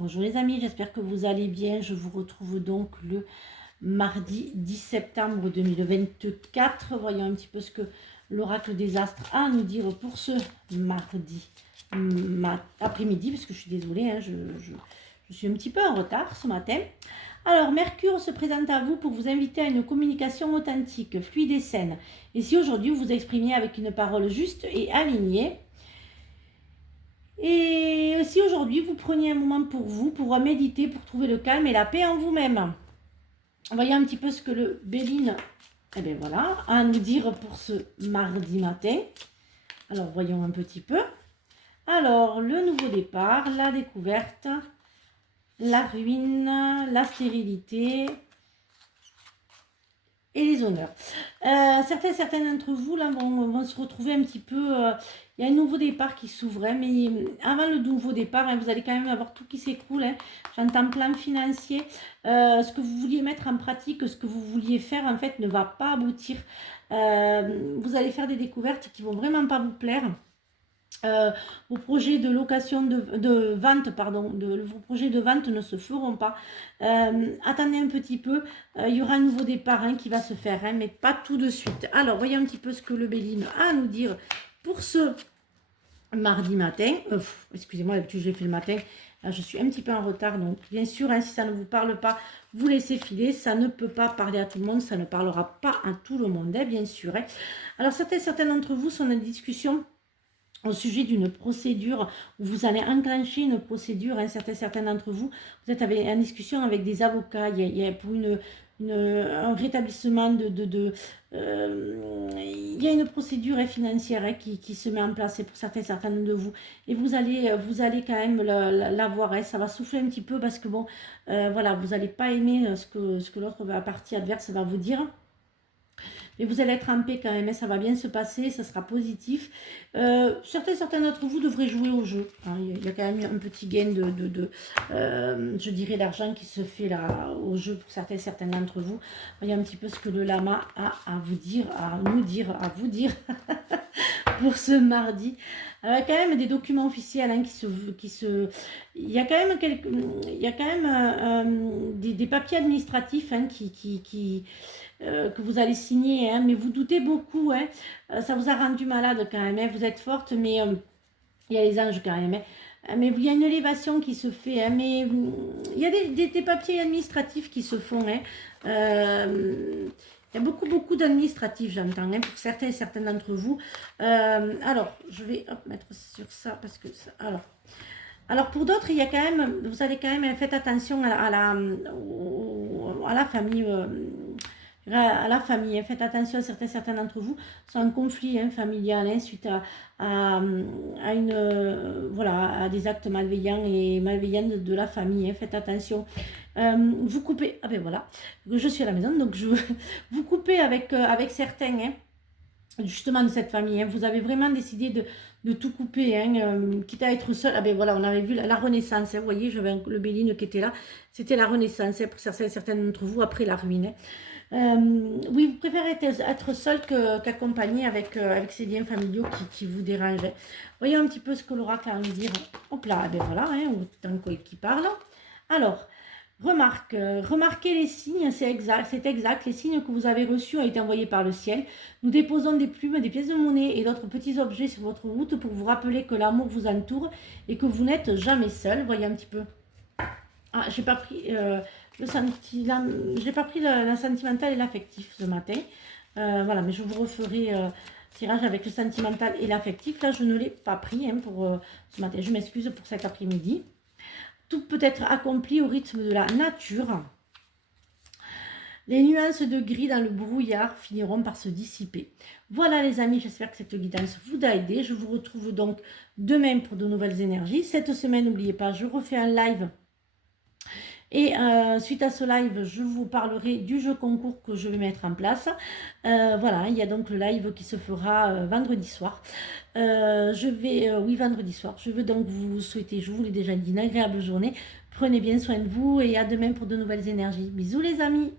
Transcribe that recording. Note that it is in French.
Bonjour les amis, j'espère que vous allez bien. Je vous retrouve donc le mardi 10 septembre 2024. Voyons un petit peu ce que l'oracle des astres a à nous dire pour ce mardi après-midi, parce que je suis désolée, hein, je suis un petit peu en retard ce matin. Alors, Mercure se présente à vous pour vous inviter à une communication authentique, fluide et saine. Et si aujourd'hui vous vous exprimiez avec une parole juste et alignée, et si aujourd'hui vous preniez un moment pour vous, pour méditer, pour trouver le calme et la paix en vous-même. Voyons un petit peu ce que le Béline, eh bien voilà, a à nous dire pour ce mardi matin. Alors voyons un petit peu. Alors, le nouveau départ, la découverte, la ruine, la stérilité et les honneurs. Certains d'entre vous là vont se retrouver un petit peu... il y a un nouveau départ qui s'ouvre, hein, mais avant le nouveau départ, hein, vous allez quand même avoir tout qui s'écroule. Hein. J'entends plan financier. Ce que vous vouliez mettre en pratique, ce que vous vouliez faire, en fait, ne va pas aboutir. Vous allez faire des découvertes qui vont vraiment pas vous plaire. Vos projets de location, de vente, pardon, vos projets de vente ne se feront pas. Attendez un petit peu, il y aura un nouveau départ hein, qui va se faire, hein, mais pas tout de suite. Alors, voyons un petit peu ce que le Béline a à nous dire pour ce mardi matin. Excusez-moi, d'habitude je l'ai fait le matin. Là, je suis un petit peu en retard, donc bien sûr, hein, si ça ne vous parle pas, vous laissez filer. Ça ne peut pas parler à tout le monde, ça ne parlera pas à tout le monde, hein, bien sûr. Hein. Alors, certains d'entre vous sont en discussion au sujet d'une procédure où vous allez enclencher une procédure, hein, certains d'entre vous, vous êtes en discussion avec des avocats, il y a pour un rétablissement il y a une procédure financière hein, qui se met en place pour certains de vous, et vous allez quand même la voir, hein, ça va souffler un petit peu parce que bon, voilà, vous n'allez pas aimer ce que l'autre partie adverse va vous dire. Mais vous allez être en paix quand même, hein, ça va bien se passer, ça sera positif. Certains d'entre vous devraient jouer au jeu. Hein. Il y a quand même un petit gain je dirais, d'argent qui se fait là au jeu pour certains d'entre vous. Voyez un petit peu ce que le lama a à vous dire, à vous dire pour ce mardi. Alors, il y a quand même des documents officiels hein, il y a quand même des papiers administratifs hein, que vous allez signer, hein, mais vous doutez beaucoup, hein, ça vous a rendu malade quand même, hein, vous êtes forte, mais il y a les anges quand même, hein, mais il y a une élévation qui se fait, hein, mais il y a des papiers administratifs qui se font, hein, il y a beaucoup d'administratifs, j'entends, hein, pour certains d'entre vous. Alors, je vais mettre sur ça, parce que ça, alors pour d'autres, il y a quand même, vous allez quand même, faites attention à la famille, à la famille. Hein. Faites attention à certains d'entre vous sont en conflit hein, familial hein, suite à voilà, à des actes malveillants de la famille. Hein. Faites attention. Vous coupez, ah ben voilà, je suis à la maison, donc vous coupez avec certains, hein, justement de cette famille. Hein. Vous avez vraiment décidé de tout couper, hein, quitte à être seul. Ah ben voilà, on avait vu la renaissance. Hein. Vous voyez, j'avais le Béline qui était là. C'était la renaissance hein, pour certains d'entre vous après la ruine. Hein. Oui, vous préférez être seul qu'accompagné avec ces liens familiaux qui vous dérangent. Voyons un petit peu ce que l'oracle a à nous dire. Hop là, ben voilà, hein, autant qui parle. Alors, remarquez les signes, c'est exact, les signes que vous avez reçus ont été envoyés par le ciel. Nous déposons des plumes, des pièces de monnaie et d'autres petits objets sur votre route pour vous rappeler que l'amour vous entoure et que vous n'êtes jamais seul. Voyez un petit peu. Ah, j'ai pas pris j'ai pas pris la sentimentale et l'affectif ce matin. Voilà, mais je vous referai tirage avec le sentimental et l'affectif. Là, je ne l'ai pas pris hein, pour ce matin. Je m'excuse pour cet après-midi. Tout peut être accompli au rythme de la nature. Les nuances de gris dans le brouillard finiront par se dissiper. Voilà les amis, j'espère que cette guidance vous a aidé. Je vous retrouve donc demain pour de nouvelles énergies. Cette semaine, n'oubliez pas, je refais un live. Et suite à ce live, je vous parlerai du jeu concours que je vais mettre en place. Voilà, il y a donc le live qui se fera vendredi soir. Oui, vendredi soir. Je veux donc vous souhaiter, je vous l'ai déjà dit, une agréable journée. Prenez bien soin de vous et à demain pour de nouvelles énergies. Bisous les amis!